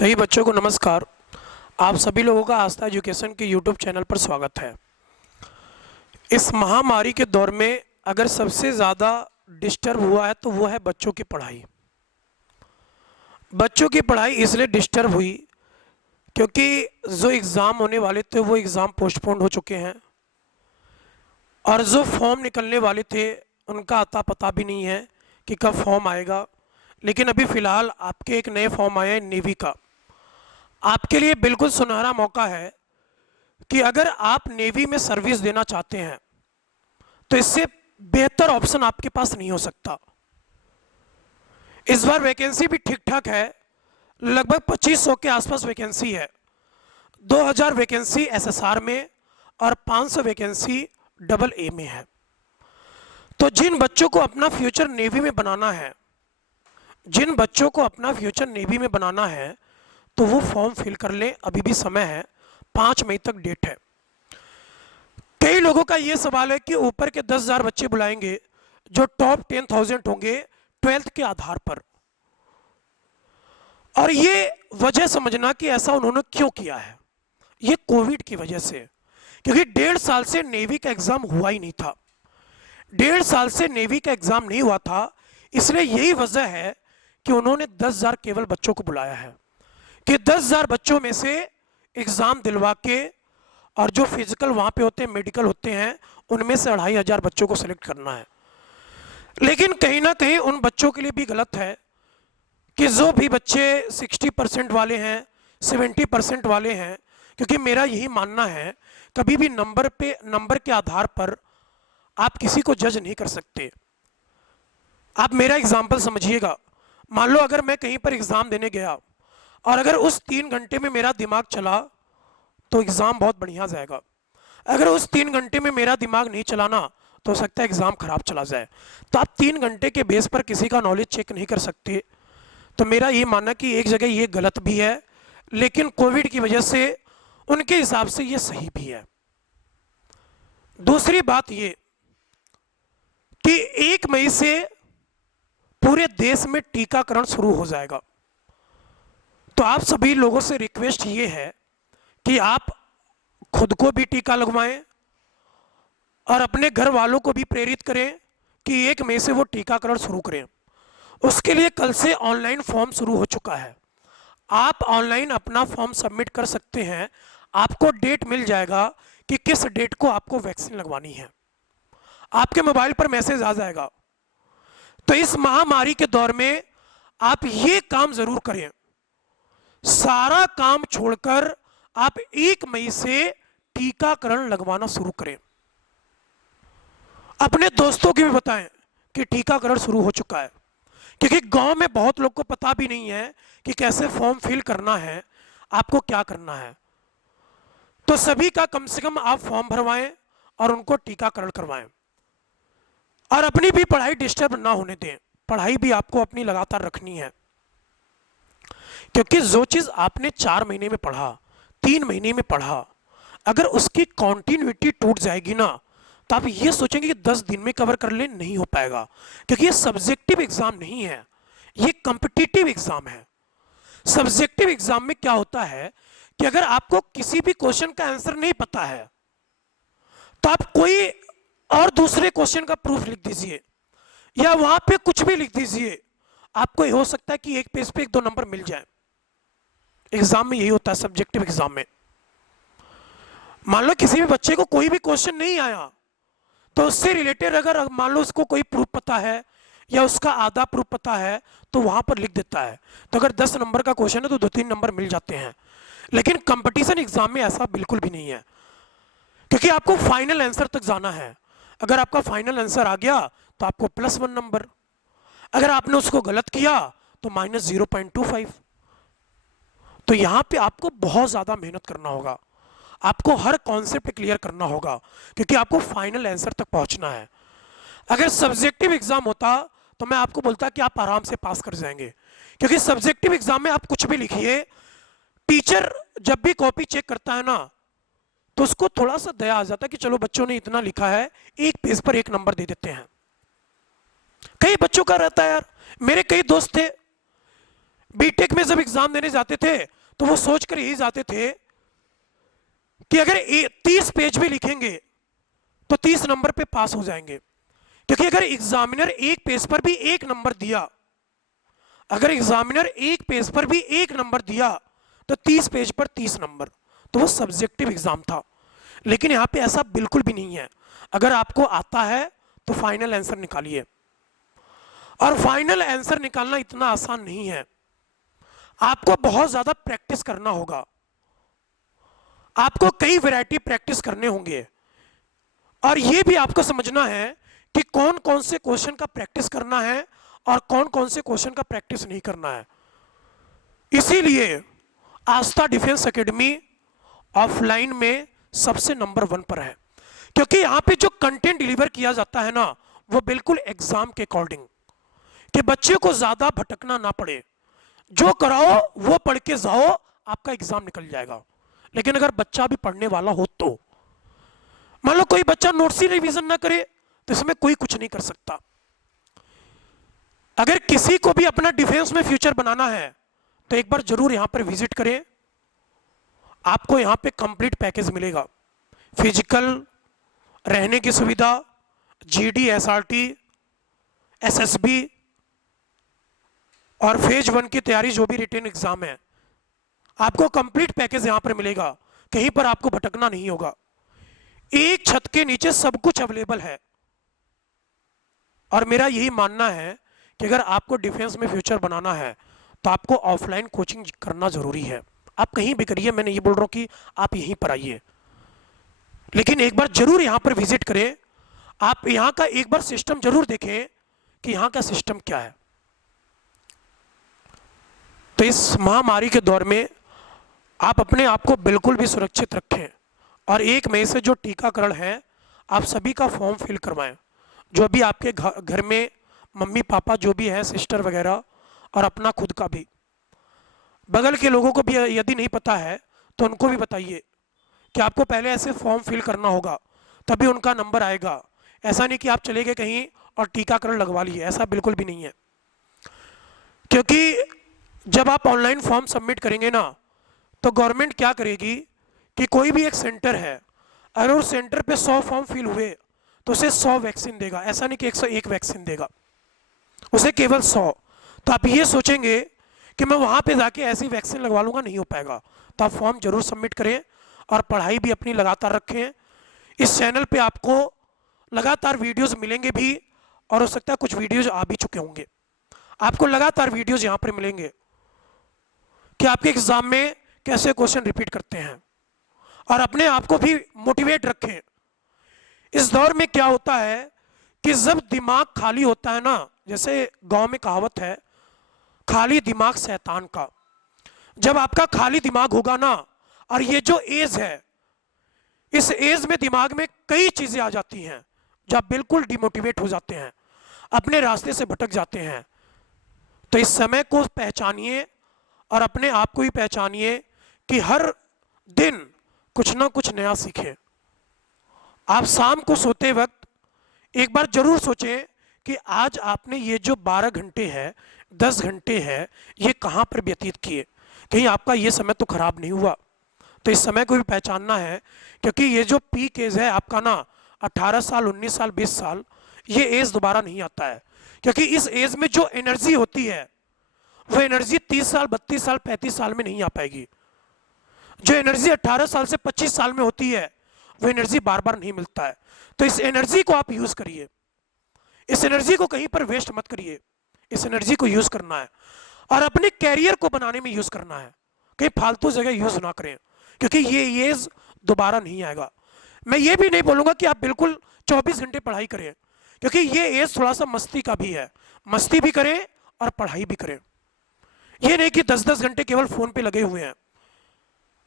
सही बच्चों को नमस्कार। आप सभी लोगों का आस्था एजुकेशन के यूट्यूब चैनल पर स्वागत है। इस महामारी के दौर में अगर सबसे ज़्यादा डिस्टर्ब हुआ है तो वो है बच्चों की पढ़ाई। बच्चों की पढ़ाई इसलिए डिस्टर्ब हुई क्योंकि जो एग्ज़ाम होने वाले थे वो एग्ज़ाम पोस्टपोन्ड हो चुके हैं और जो फॉर्म निकलने वाले थे उनका अता पता भी नहीं है कि कब फॉर्म आएगा। लेकिन अभी फ़िलहाल आपके एक नए फॉर्म आए हैं नेवी का। आपके लिए बिल्कुल सुनहरा मौका है कि अगर आप नेवी में सर्विस देना चाहते हैं तो इससे बेहतर ऑप्शन आपके पास नहीं हो सकता। इस बार वैकेंसी भी ठीक ठाक है, लगभग 2500 के आसपास वैकेंसी है। 2000 वैकेंसी एसएसआर में और 500 वैकेंसी डबल ए में है। तो जिन बच्चों को अपना फ्यूचर नेवी में बनाना है, जिन बच्चों को अपना फ्यूचर नेवी में बनाना है तो वो फॉर्म फिल कर लें, अभी भी समय है, 5 मई तक डेट है। कई लोगों का ये सवाल है कि ऊपर के 10,000 बच्चे बुलाएंगे जो टॉप 10,000 होंगे 12th के आधार पर, और ये वजह समझना कि ऐसा उन्होंने क्यों किया है। ये कोविड की वजह से, क्योंकि 1.5 साल से नेवी का एग्जाम हुआ ही नहीं था। 1.5 साल से नेवी का एग्जाम नहीं हुआ था, इसलिए यही वजह है कि उन्होंने 10,000 केवल बच्चों को बुलाया है कि 10,000 बच्चों में से एग्ज़ाम दिलवा के और जो फिजिकल वहाँ पे होते हैं, मेडिकल होते हैं, उनमें से 2,500 बच्चों को सिलेक्ट करना है। लेकिन कहीं ना कहीं उन बच्चों के लिए भी गलत है कि जो भी बच्चे 60% वाले हैं, 70% वाले हैं, क्योंकि मेरा यही मानना है कभी भी नंबर के आधार पर आप किसी को जज नहीं कर सकते। आप मेरा एग्जाम्पल समझिएगा। मान लो अगर मैं कहीं पर एग्ज़ाम देने गया और अगर उस 3 घंटे में मेरा दिमाग चला तो एग्ज़ाम बहुत बढ़िया जाएगा। अगर उस 3 घंटे में मेरा दिमाग नहीं चलाना तो हो सकता है एग्ज़ाम खराब चला जाए। तो आप 3 घंटे के बेस पर किसी का नॉलेज चेक नहीं कर सकते। तो मेरा ये मानना कि एक जगह ये गलत भी है, लेकिन कोविड की वजह से उनके हिसाब से ये सही भी है। दूसरी बात ये कि 1 मई से पूरे देश में टीकाकरण शुरू हो जाएगा। तो आप सभी लोगों से रिक्वेस्ट ये है कि आप खुद को भी टीका लगवाएं और अपने घर वालों को भी प्रेरित करें कि 1 मई से वो टीकाकरण शुरू करें। उसके लिए कल से ऑनलाइन फॉर्म शुरू हो चुका है। आप ऑनलाइन अपना फॉर्म सबमिट कर सकते हैं। आपको डेट मिल जाएगा कि किस डेट को आपको वैक्सीन लगवानी है। आपके मोबाइल पर मैसेज आ जाएगा। तो इस महामारी के दौर में आप ये काम जरूर करें, सारा काम छोड़कर आप 1 मई से टीकाकरण लगवाना शुरू करें। अपने दोस्तों को भी बताएं कि टीकाकरण शुरू हो चुका है, क्योंकि गांव में बहुत लोग को पता भी नहीं है कि कैसे फॉर्म फिल करना है, आपको क्या करना है। तो सभी का कम से कम आप फॉर्म भरवाएं और उनको टीकाकरण करवाएं और अपनी भी पढ़ाई डिस्टर्ब ना होने दें। पढ़ाई भी आपको अपनी लगातार रखनी है, क्योंकि जो चीज़ आपने 4 महीने में पढ़ा, 3 महीने में पढ़ा, अगर उसकी कॉन्टिन्यूटी टूट जाएगी ना तो आप ये सोचेंगे कि 10 दिन में कवर कर ले, नहीं हो पाएगा। क्योंकि ये सब्जेक्टिव एग्जाम नहीं है, ये कॉम्पिटिटिव एग्जाम है। सब्जेक्टिव एग्जाम में क्या होता है कि अगर आपको किसी भी क्वेश्चन का आंसर नहीं पता है तो आप कोई और दूसरे क्वेश्चन का प्रूफ लिख दीजिए या वहां पे कुछ भी लिख दीजिए, आपको हो सकता है कि एक पेज पे 1-2 नंबर मिल जाए। एग्जाम में यही होता है, सब्जेक्टिव एग्जाम में। मान लो किसी भी बच्चे को कोई भी क्वेश्चन नहीं आया तो उससे रिलेटेड अगर मान लो उसको कोई प्रूफ पता है या उसका आधा प्रूफ पता है तो वहां पर लिख देता है। तो अगर 10 नंबर का क्वेश्चन है तो 2-3 नंबर मिल जाते हैं। लेकिन कंपटीशन एग्जाम में ऐसा बिल्कुल भी नहीं है, क्योंकि आपको फाइनल आंसर तक जाना है। अगर आपका फाइनल आंसर आ गया तो आपको +1 नंबर, अगर आपने उसको गलत किया तो -0.25। तो यहां पे आपको बहुत ज्यादा मेहनत करना होगा, आपको हर कॉन्सेप्ट क्लियर करना होगा, क्योंकि आपको फाइनल आंसर तक पहुंचना है। अगर सब्जेक्टिव एग्जाम होता तो मैं आपको बोलता कि आप आराम से पास कर जाएंगे, क्योंकि सब्जेक्टिव एग्जाम में आप कुछ भी लिखिए, टीचर जब भी कॉपी चेक करता है ना तो उसको थोड़ा सा दया आ जाता है कि चलो बच्चों ने इतना लिखा है, एक पेज पर 1 नंबर दे देते हैं। कई बच्चों का रहता है यार, मेरे कई दोस्त थे बीटेक में जब एग्जाम देने जाते थे तो वो सोच कर यही जाते थे कि अगर 30 पेज भी लिखेंगे तो 30 नंबर पे पास हो जाएंगे, क्योंकि अगर एग्जामिनर एक पेज पर भी एक नंबर दिया, अगर एग्जामिनर एक पेज पर भी एक नंबर दिया तो 30 पेज पर 30 नंबर, तो वो सब्जेक्टिव एग्जाम था। लेकिन यहाँ पे ऐसा बिल्कुल भी नहीं है। अगर आपको आता है तो फाइनल आंसर निकालिए, और फाइनल आंसर निकालना इतना आसान नहीं है, आपको बहुत ज्यादा प्रैक्टिस करना होगा, आपको कई वैरायटी प्रैक्टिस करने होंगे, और ये भी आपको समझना है कि कौन कौन से क्वेश्चन का प्रैक्टिस करना है और कौन कौन से क्वेश्चन का प्रैक्टिस नहीं करना है। इसीलिए आस्था डिफेंस एकेडमी ऑफलाइन में सबसे नंबर 1 पर है, क्योंकि यहां पे जो कंटेंट डिलीवर किया जाता है ना, वो बिल्कुल एग्जाम के अकॉर्डिंग, कि बच्चे को ज्यादा भटकना ना पड़े, जो कराओ वो पढ़ के जाओ, आपका एग्जाम निकल जाएगा। लेकिन अगर बच्चा भी पढ़ने वाला हो तो, मान लो कोई बच्चा नोट्स ही रिवीजन ना करे तो इसमें कोई कुछ नहीं कर सकता। अगर किसी को भी अपना डिफेंस में फ्यूचर बनाना है तो एक बार जरूर यहां पर विजिट करें, आपको यहां पे कंप्लीट पैकेज मिलेगा, फिजिकल, रहने की सुविधा, जीडी, एसआरटी, एसएसबी, और फेज 1 की तैयारी जो भी रिटन एग्जाम है, आपको कंप्लीट पैकेज यहां पर मिलेगा। कहीं पर आपको भटकना नहीं होगा, एक छत के नीचे सब कुछ अवेलेबल है। और मेरा यही मानना है कि अगर आपको डिफेंस में फ्यूचर बनाना है तो आपको ऑफलाइन कोचिंग करना जरूरी है। आप कहीं भी करिए, मैं नहीं बोल रहा हूं कि आप यहीं पर आइए, लेकिन एक बार जरूर यहां पर विजिट करें, आप यहां का एक बार सिस्टम जरूर देखें कि यहां का सिस्टम क्या है। तो इस महामारी के दौर में आप अपने आप को बिल्कुल भी सुरक्षित रखें, और 1 मई से जो टीकाकरण है, आप सभी का फॉर्म फिल करवाएं, जो भी आपके घर में मम्मी पापा जो भी है, सिस्टर वगैरह, और अपना खुद का भी। बगल के लोगों को भी यदि नहीं पता है तो उनको भी बताइए कि आपको पहले ऐसे फॉर्म फिल करना होगा, तभी उनका नंबर आएगा। ऐसा नहीं कि आप चले गए कहीं और टीकाकरण लगवा लिए, ऐसा बिल्कुल भी नहीं है। क्योंकि जब आप ऑनलाइन फॉर्म सबमिट करेंगे ना, तो गवर्नमेंट क्या करेगी कि कोई भी एक सेंटर है, अगर उस सेंटर पे 100 फॉर्म फिल हुए तो उसे 100 वैक्सीन देगा, ऐसा नहीं कि 101 वैक्सीन देगा, उसे केवल 100। तो आप ये सोचेंगे कि मैं वहां पे जाके ऐसी वैक्सीन लगवा लूंगा, नहीं हो पाएगा। तो आप फॉर्म जरूर सबमिट करें और पढ़ाई भी अपनी लगातार रखें। इस चैनल पे आपको लगातार वीडियोस मिलेंगे भी, और हो सकता है कुछ वीडियोस आ भी चुके होंगे। आपको लगातार वीडियोस यहाँ पर मिलेंगे कि आपके एग्जाम में कैसे क्वेश्चन रिपीट करते हैं, और अपने आप को भी मोटिवेट रखें। इस दौर में क्या होता है कि जब दिमाग खाली होता है ना, जैसे गांव में कहावत है, खाली दिमाग शैतान का। जब आपका खाली दिमाग होगा ना, और ये जो एज है, इस एज में दिमाग में कई चीजें आ जाती हैं, जो आप बिल्कुल डिमोटिवेट हो जाते हैं, अपने रास्ते से भटक जाते हैं। तो इस समय को पहचानिए और अपने आप को ही पहचानिए कि हर दिन कुछ ना कुछ नया सीखें। आप शाम को सोते वक्त एक बार जरूर सोचें कि आज आपने ये जो 12 घंटे है, 10 घंटे है, ये कहाँ पर व्यतीत किए, कहीं आपका ये समय तो खराब नहीं हुआ। तो इस समय को भी पहचानना है, क्योंकि ये जो पीक एज है आपका ना, 18 साल, 19 साल, 20 साल, ये एज दोबारा नहीं आता है। क्योंकि इस एज में जो एनर्जी होती है, वो एनर्जी 30 साल, 32 साल, 35 साल में नहीं आ पाएगी। जो एनर्जी 18 साल से 25 साल में होती है, वो एनर्जी बार बार नहीं मिलता है। तो इस एनर्जी को आप यूज करिए, इस एनर्जी को कहीं पर वेस्ट मत करिए, इस एनर्जी को यूज करना है और अपने कैरियर को बनाने में यूज करना है, कहीं फालतू जगह यूज ना करें, क्योंकि ये एज दोबारा नहीं आएगा। मैं ये भी नहीं बोलूंगा कि आप बिल्कुल 24 घंटे पढ़ाई करें, क्योंकि ये एज थोड़ा सा मस्ती का भी है, मस्ती भी करें और पढ़ाई भी करें। ये नहीं कि 10-10 घंटे केवल फोन पे लगे हुए हैं।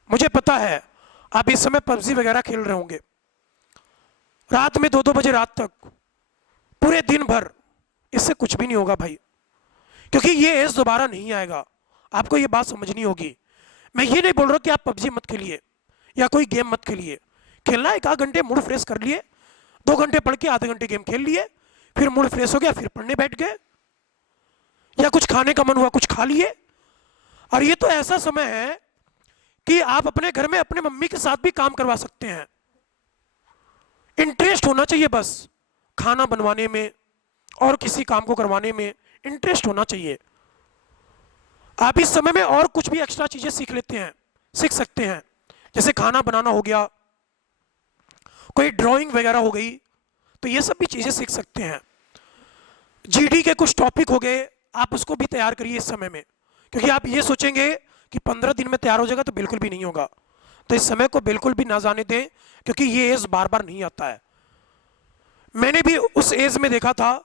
मुझे पता है आप इस समय पबजी वगैरह खेल रहे होंगे, रात में 2-2 बजे रात तक, पूरे दिन भर, इससे कुछ भी नहीं होगा भाई, क्योंकि ये एज दोबारा नहीं आएगा। आपको ये बात समझनी होगी। मैं ये नहीं बोल रहा कि आप पबजी मत खेलिए या कोई गेम मत खेलिए, खेलना 1-8 घंटे मूड फ्रेश कर लिए, 2 घंटे पढ़ के आधे घंटे गेम खेल लिए, फिर मूड फ्रेश हो गया, फिर पढ़ने बैठ गए, या कुछ खाने का मन हुआ कुछ खा लिए, और ये तो ऐसा समय है कि आप अपने घर में अपने मम्मी के साथ भी काम करवा सकते हैं। इंटरेस्ट होना चाहिए, बस खाना बनवाने में और किसी काम को करवाने में इंटरेस्ट होना चाहिए। आप इस समय में और कुछ भी एक्स्ट्रा चीजें सीख सकते हैं, जैसे खाना बनाना हो गया, कोई ड्राइंग वगैरह हो गई, तो ये सब भी चीजें सीख सकते हैं। जीडी के कुछ टॉपिक हो गए, आप उसको भी तैयार करिए इस समय में, क्योंकि आप ये सोचेंगे कि 15 दिन में तैयार हो जाएगा, तो बिल्कुल भी नहीं होगा। तो इस समय को बिल्कुल भी ना जाने दें, क्योंकि ये एज बार बार नहीं आता है। मैंने भी उस एज में देखा था,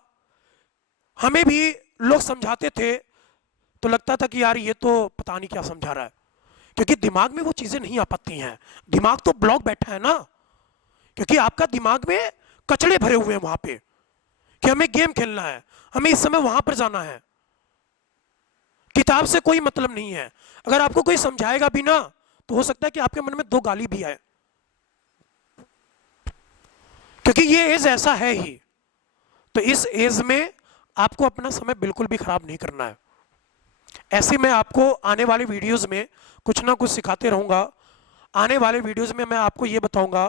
हमें भी लोग समझाते थे तो लगता था कि यार ये तो पता नहीं क्या समझा रहा है, क्योंकि दिमाग में वो चीजें नहीं आ पाती हैं। दिमाग तो ब्लॉक बैठा है ना, क्योंकि आपका दिमाग में कचड़े भरे हुए हैं वहां पे कि हमें गेम खेलना है, हमें इस समय वहां पर जाना है, किताब से कोई मतलब नहीं है। अगर आपको कोई समझाएगा भी ना, तो हो सकता है कि आपके मन में 2 गाली भी आए, क्योंकि ये एज ऐसा है ही। तो इस एज में आपको अपना समय बिल्कुल भी खराब नहीं करना है। ऐसे मैं आपको आने वाले वीडियोस में कुछ ना कुछ सिखाते रहूंगा। आने वाले वीडियोस में मैं आपको ये बताऊंगा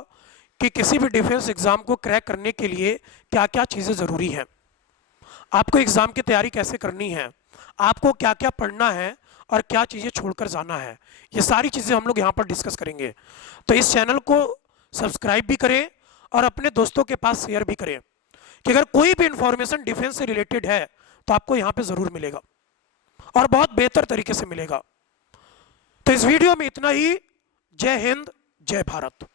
कि किसी भी डिफेंस एग्जाम को क्रैक करने के लिए क्या क्या चीज़ें ज़रूरी हैं, आपको एग्जाम की तैयारी कैसे करनी है, आपको क्या क्या पढ़ना है और क्या चीज़ें छोड़कर जाना है। ये सारी चीज़ें हम लोग यहाँ पर डिस्कस करेंगे। तो इस चैनल को सब्सक्राइब भी करें और अपने दोस्तों के पास शेयर भी करें, कि अगर कोई भी इंफॉर्मेशन डिफेंस से रिलेटेड है तो आपको यहाँ पे ज़रूर मिलेगा और बहुत बेहतर तरीके से मिलेगा। तो इस वीडियो में इतना ही। जय हिंद, जय भारत।